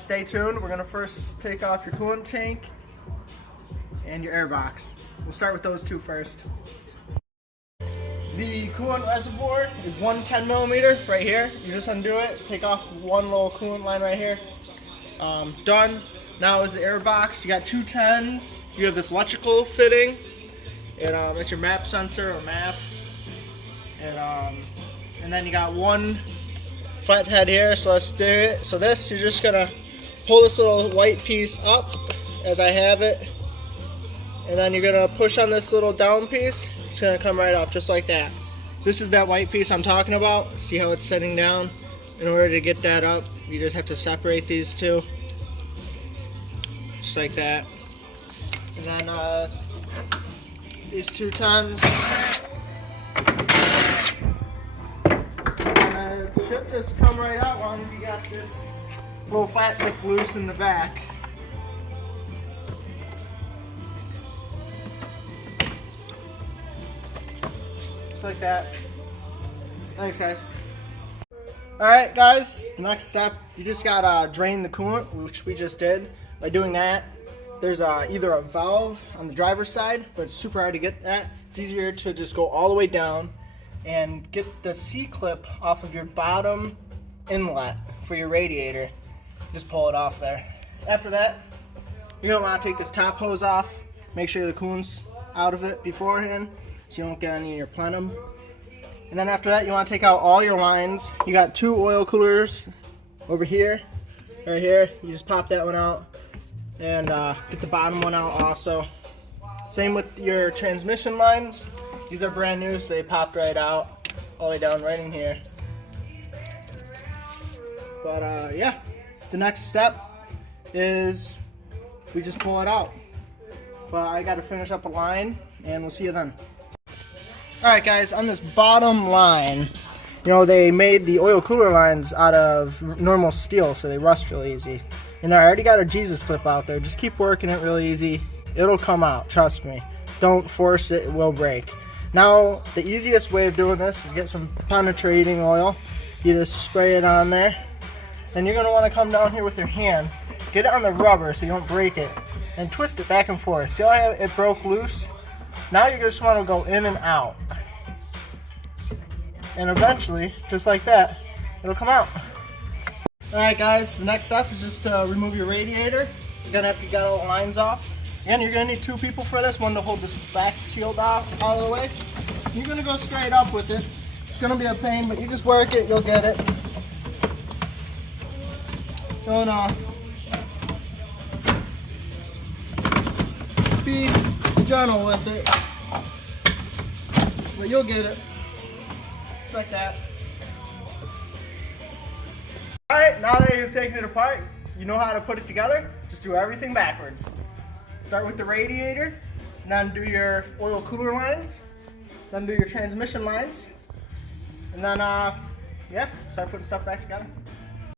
stay tuned. We're gonna first take off your coolant tank and your air box. We'll start with those two first. The coolant reservoir is 110 millimeter right here. You just undo it, take off one little coolant line right here. Done. Now is the air box. You got two 10s. You have this electrical fitting. It's your MAP sensor or MAF. And then you got one flat head here. So let's do it. So this, you're just gonna pull this little white piece up as I have it. And then you're gonna push on this little down piece. It's gonna come right off just like that. This is that white piece I'm talking about. See how it's setting down? In order to get that up, you just have to separate these two. Just like that. And then these two 10s. Should just come right out long as you got this little flat tip loose in the back. Just like that. Thanks, guys. Alright, guys, the next step, you just gotta drain the coolant, which we just did. By doing that, there's either a valve on the driver's side, but it's super hard to get that. It's easier to just go all the way down and get the C-clip off of your bottom inlet for your radiator. Just pull it off there. After that, you're gonna wanna take this top hose off. Make sure the coolant's out of it beforehand so you don't get any in your plenum. And then after that, you want to take out all your lines. You got two oil coolers over here, right here. You just pop that one out and get the bottom one out also. Same with your transmission lines. These are brand new, so they popped right out, all the way down right in here. But yeah, the next step is we just pull it out. But I got to finish up a line, and we'll see you then. Alright guys, on this bottom line, you know, they made the oil cooler lines out of normal steel, so they rust really easy. And I already got a Jesus clip out there. Just keep working it really easy. It'll come out, trust me. Don't force it, it will break. Now, the easiest way of doing this is get some penetrating oil. You just spray it on there. Then you're going to want to come down here with your hand, get it on the rubber so you don't break it, and twist it back and forth. See how it broke loose? Now you just want to go in and out. And eventually, just like that, it'll come out. Alright guys, the next step is just to remove your radiator. You're going to have to get all the lines off. And you're going to need two people for this. One to hold this back shield out of the way. And you're going to go straight up with it. It's going to be a pain, but you just work it, you'll get it. Don't be gentle with it, but you'll get it. Just like that. Alright, now that you've taken it apart, you know how to put it together. Just do everything backwards. Start with the radiator, and then do your oil cooler lines, then do your transmission lines, and then yeah, start putting stuff back together.